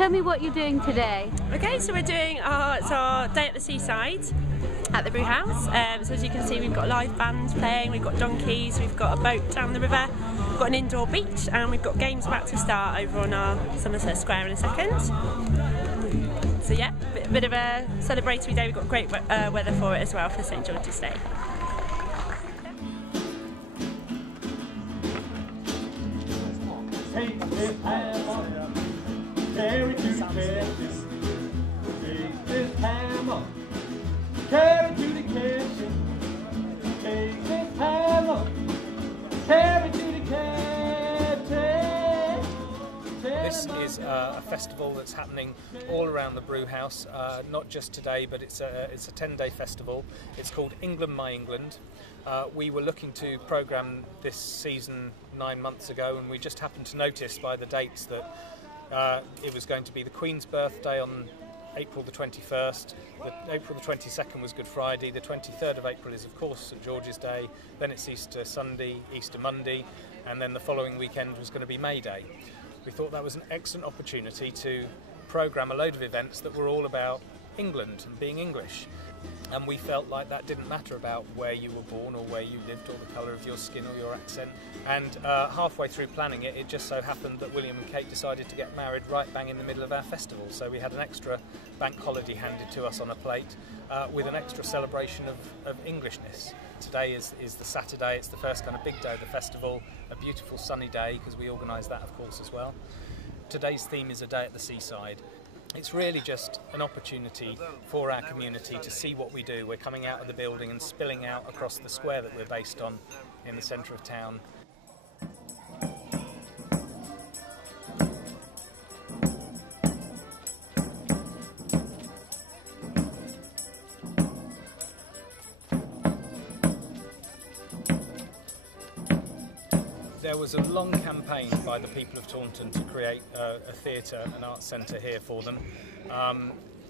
tell me what you're doing today. Okay, so we're doing it's our day at the seaside at the Brewhouse. So as you can see, we've got live bands playing, we've got donkeys, we've got a boat down the river, we've got an indoor beach, and we've got games about to start over on our Somerset Square in a second. So yeah, bit of a celebratory day. We've got great weather for it as well for St George's Day. Take this hammer, carry to the kitchen. Take this hammer, carry to the kitchen. Take this hammer, carry to the kitchen. This is a festival that's happening all around the Brewhouse, not just today, but it's a 10-day festival. It's called England My England. We were looking to programme this season 9 months ago, and we just happened to notice by the dates that it was going to be the Queen's birthday on April the 21st, April the 22nd was Good Friday, the 23rd of April is of course St George's Day, then it's Easter Sunday, Easter Monday, and then the following weekend was going to be May Day. We thought that was an excellent opportunity to programme a load of events that were all about England and being English. And we felt like that didn't matter about where you were born or where you lived or the colour of your skin or your accent. And halfway through planning it, it just so happened that William and Kate decided to get married right bang in the middle of our festival. So we had an extra bank holiday handed to us on a plate with an extra celebration of Englishness. Today is the Saturday, it's the first kind of big day of the festival, a beautiful sunny day because we organise that of course as well. Today's theme is a day at the seaside. It's really just an opportunity for our community to see what we do. We're coming out of the building and spilling out across the square that we're based on in the centre of town. There was a long campaign by the people of Taunton to create a theatre and arts centre here for them.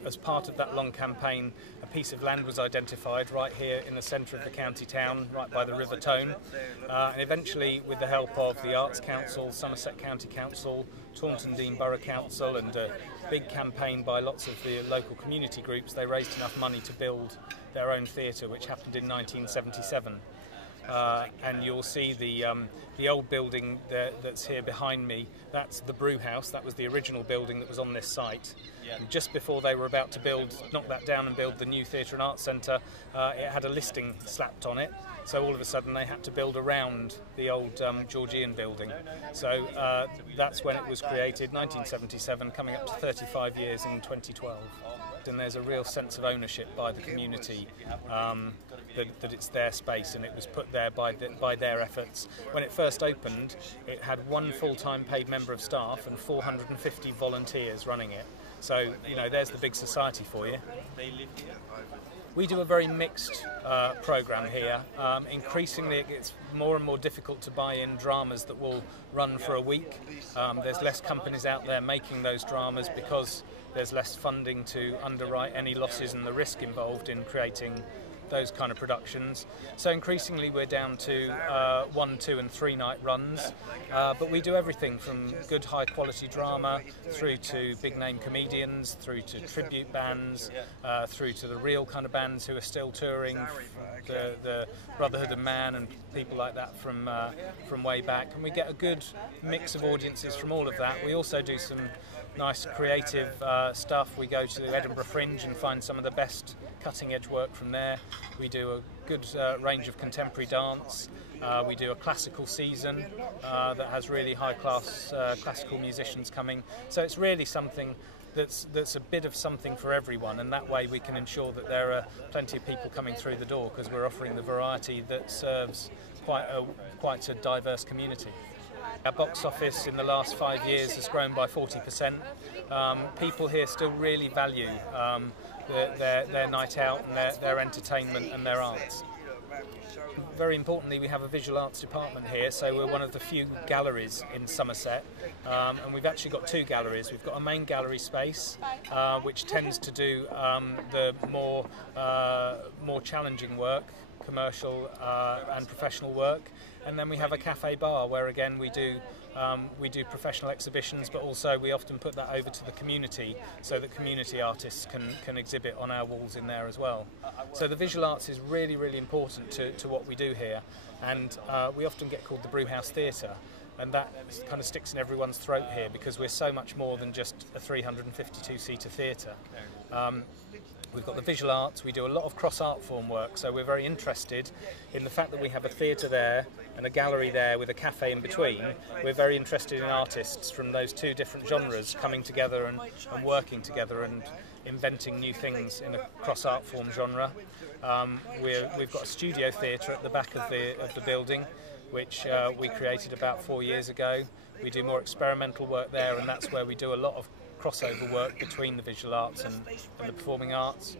As part of that long campaign, a piece of land was identified right here in the centre of the county town, right by the River Taunton. And eventually, with the help of the Arts Council, Somerset County Council, Taunton Deane Borough Council, and a big campaign by lots of the local community groups, they raised enough money to build their own theatre, which happened in 1977. And you'll see the old building that's here behind me. That's the Brewhouse. That was the original building that was on this site. And just before they were about to knock that down and build the new Theatre and Arts Centre, it had a listing slapped on it. So all of a sudden they had to build around the old Georgian building. So that's when it was created, 1977, coming up to 35 years in 2012. And there's a real sense of ownership by the community that it's their space, and it was put there by their efforts. When it first opened, it had one full-time paid member of staff and 450 volunteers running it. So, you know, there's the big society for you. We do a very mixed programme here. Increasingly it gets more and more difficult to buy in dramas that will run for a week. There's less companies out there making those dramas because there's less funding to underwrite any losses and the risk involved in creating those kind of productions. So increasingly we're down to 1, 2 and 3 night runs, but we do everything from good high quality drama through to big name comedians, through to tribute bands, through to the real kind of bands who are still touring, the Brotherhood of Man and people like that from way back, and we get a good mix of audiences from all of that. We also do some nice creative stuff. We go to the Edinburgh Fringe and find some of the best cutting edge work from there. We do a good range of contemporary dance. We do a classical season that has really high class classical musicians coming. So it's really something that's a bit of something for everyone, and that way we can ensure that there are plenty of people coming through the door because we're offering the variety that serves quite a diverse community. Our box office in the last 5 years has grown by 40%. People here still really value their night out and their entertainment and their arts. Very importantly, we have a visual arts department here, so we're one of the few galleries in Somerset, and we've actually got 2 galleries. We've got a main gallery space, which tends to do the more challenging work, commercial and professional work, and then we have a cafe bar where again we do We do professional exhibitions, but also we often put that over to the community so that community artists can exhibit on our walls in there as well. So the visual arts is really, really important to what we do here, and we often get called the Brewhouse Theatre, and that kind of sticks in everyone's throat here because we're so much more than just a 352-seater theatre. We've got the visual arts, we do a lot of cross art form work, so we're very interested in the fact that we have a theatre there and a gallery there with a cafe in between. We're very interested in artists from those two different genres coming together and working together and inventing new things in a cross art form genre. We've got a studio theatre at the back of the building, which we created about 4 years ago. We do more experimental work there, and that's where we do a lot of crossover work between the visual arts and the performing arts.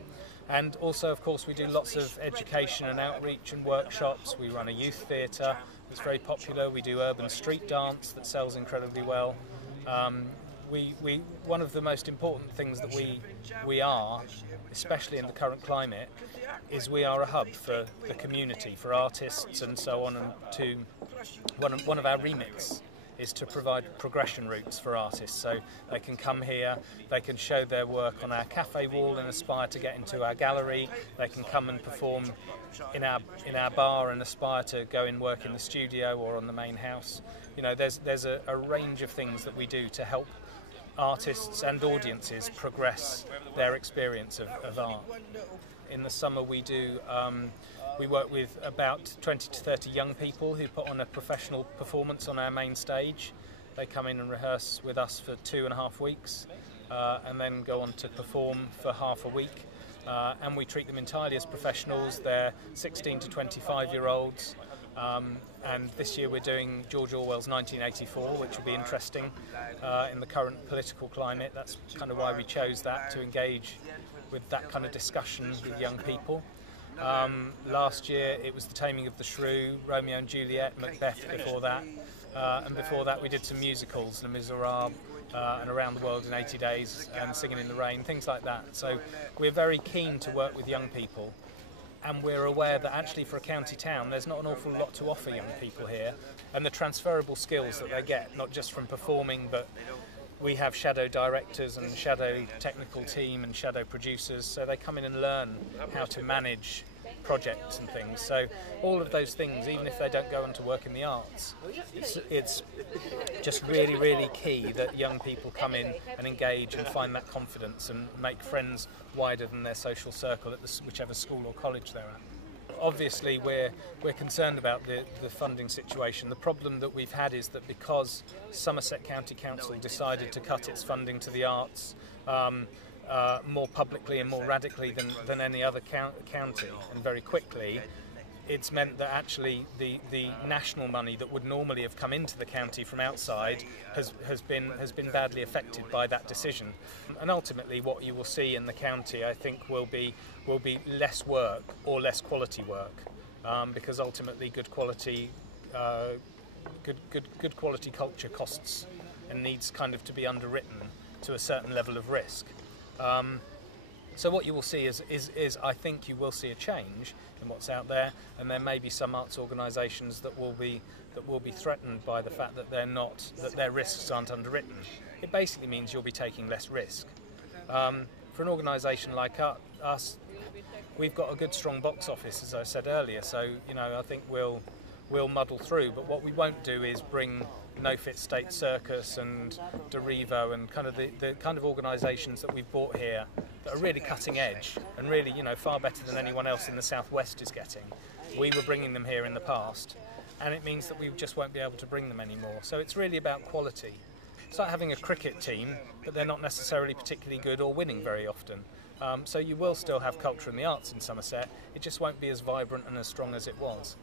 And also, of course, we do lots of education and outreach and workshops. We run a youth theatre that's very popular. We do urban street dance that sells incredibly well. One of the most important things that we are, especially in the current climate, is we are a hub for the community, for artists and so on. And one of our remits is to provide progression routes for artists, so they can come here, they can show their work on our cafe wall and aspire to get into our gallery. They can come and perform in our bar and aspire to go and work in the studio or on the main house. You know, there's a range of things that we do to help artists and audiences progress their experience of art. In the summer we work with about 20 to 30 young people who put on a professional performance on our main stage. They come in and rehearse with us for 2.5 weeks and then go on to perform for half a week. And we treat them entirely as professionals. They're 16 to 25-year-olds. And this year we're doing George Orwell's 1984, which will be interesting in the current political climate. That's kind of why we chose that, to engage with that kind of discussion with young people. Last year it was The Taming of the Shrew, Romeo and Juliet, Macbeth before that, and before that we did some musicals, Les Miserables, and Around the World in 80 Days, and Singing in the Rain, things like that. So we're very keen to work with young people, and we're aware that actually for a county town there's not an awful lot to offer young people here, and the transferable skills that they get, not just from performing, but we have shadow directors and shadow technical team and shadow producers, so they come in and learn how to manage projects and things. So all of those things, even if they don't go on to work in the arts, it's just really, really key that young people come in and engage and find that confidence and make friends wider than their social circle at whichever school or college they're at. Obviously we're concerned about the funding situation. The problem that we've had is that because Somerset County Council decided to cut its funding to the arts more publicly and more radically than any other county, and very quickly, it's meant that actually the national money that would normally have come into the county from outside has been badly affected by that decision. And ultimately what you will see in the county, I think, will be less work or less quality work, because ultimately good quality culture costs and needs kind of to be underwritten to a certain level of risk. So what you will see is I think you will see a change in what's out there, and there may be some arts organisations that will be threatened by the fact that their risks aren't underwritten. It basically means you'll be taking less risk. For an organisation like us, we've got a good strong box office, as I said earlier. So I think we'll muddle through. But what we won't do is bring No Fit State Circus and Derivo and kind of the kind of organisations that we've brought here that are really cutting edge and really far better than anyone else in the southwest is getting. We were bringing them here in the past, and it means that we just won't be able to bring them anymore. So it's really about quality. It's like having a cricket team, but they're not necessarily particularly good or winning very often. So you will still have culture and the arts in Somerset. It just won't be as vibrant and as strong as it was.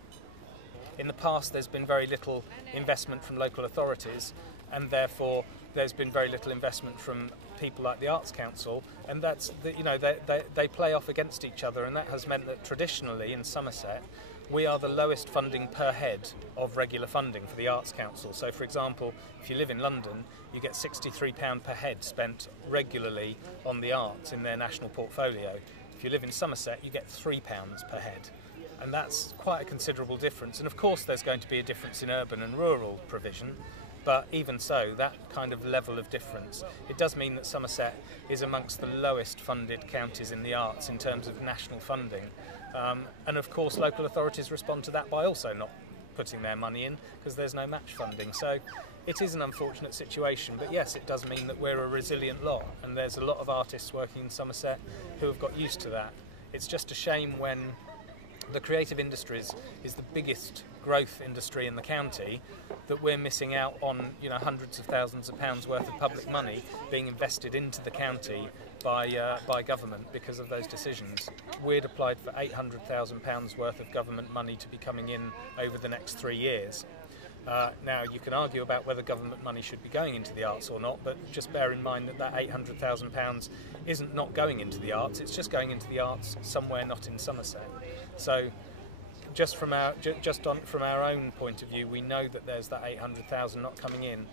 In the past, there's been very little investment from local authorities, and therefore there's been very little investment from people like the Arts Council, and that's they play off against each other, and that has meant that traditionally in Somerset we are the lowest funding per head of regular funding for the Arts Council. So for example, if you live in London, you get £63 per head spent regularly on the arts in their national portfolio. If you live in Somerset, you get £3 per head. And that's quite a considerable difference. And of course there's going to be a difference in urban and rural provision, But even so, that kind of level of difference, it does mean that Somerset is amongst the lowest funded counties in the arts in terms of national funding. And of course local authorities respond to that by also not putting their money in because there's no match funding. So it is an unfortunate situation, but yes, it does mean that we're a resilient lot, and there's a lot of artists working in Somerset who have got used to that. It's just a shame when the creative industries is the biggest growth industry in the county that we're missing out on, you know, hundreds of thousands of pounds worth of public money being invested into the county by government because of those decisions. We'd applied for £800,000 worth of government money to be coming in over the next 3 years. Now, you can argue about whether government money should be going into the arts or not, but just bear in mind that £800,000 isn't not going into the arts, it's just going into the arts somewhere not in Somerset. So just from our own point of view, we know that there's that 800,000 not coming in.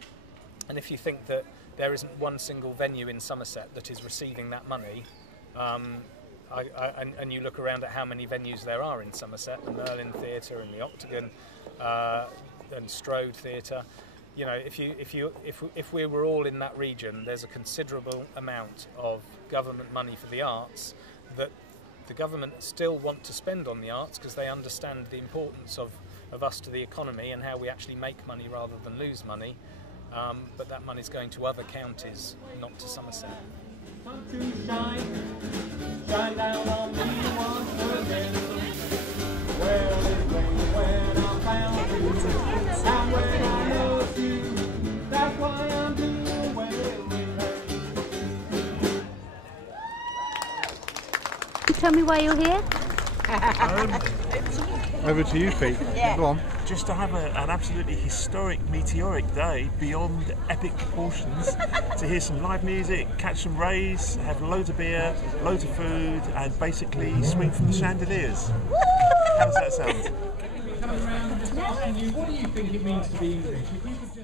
And if you think that there isn't one single venue in Somerset that is receiving that money, and you look around at how many venues there are in Somerset, the Merlin Theatre and the Octagon, and Strode Theatre, you know, if we were all in that region, there's a considerable amount of government money for the arts that the government still want to spend on the arts because they understand the importance of us to the economy and how we actually make money rather than lose money. But that money's going to other counties, not to Somerset. Come to shine down on me once again. Well, it rained when I found you, and when I loved you, that's why I'm doing well with her. Tell me why you're here. Over to you, Pete. Yeah. Go on. Just to have an absolutely historic, meteoric day beyond epic proportions, to hear some live music, catch some rays, have loads of beer, loads of food, and basically swing from the chandeliers. How does that sound? What do you think it means to be English? If you could just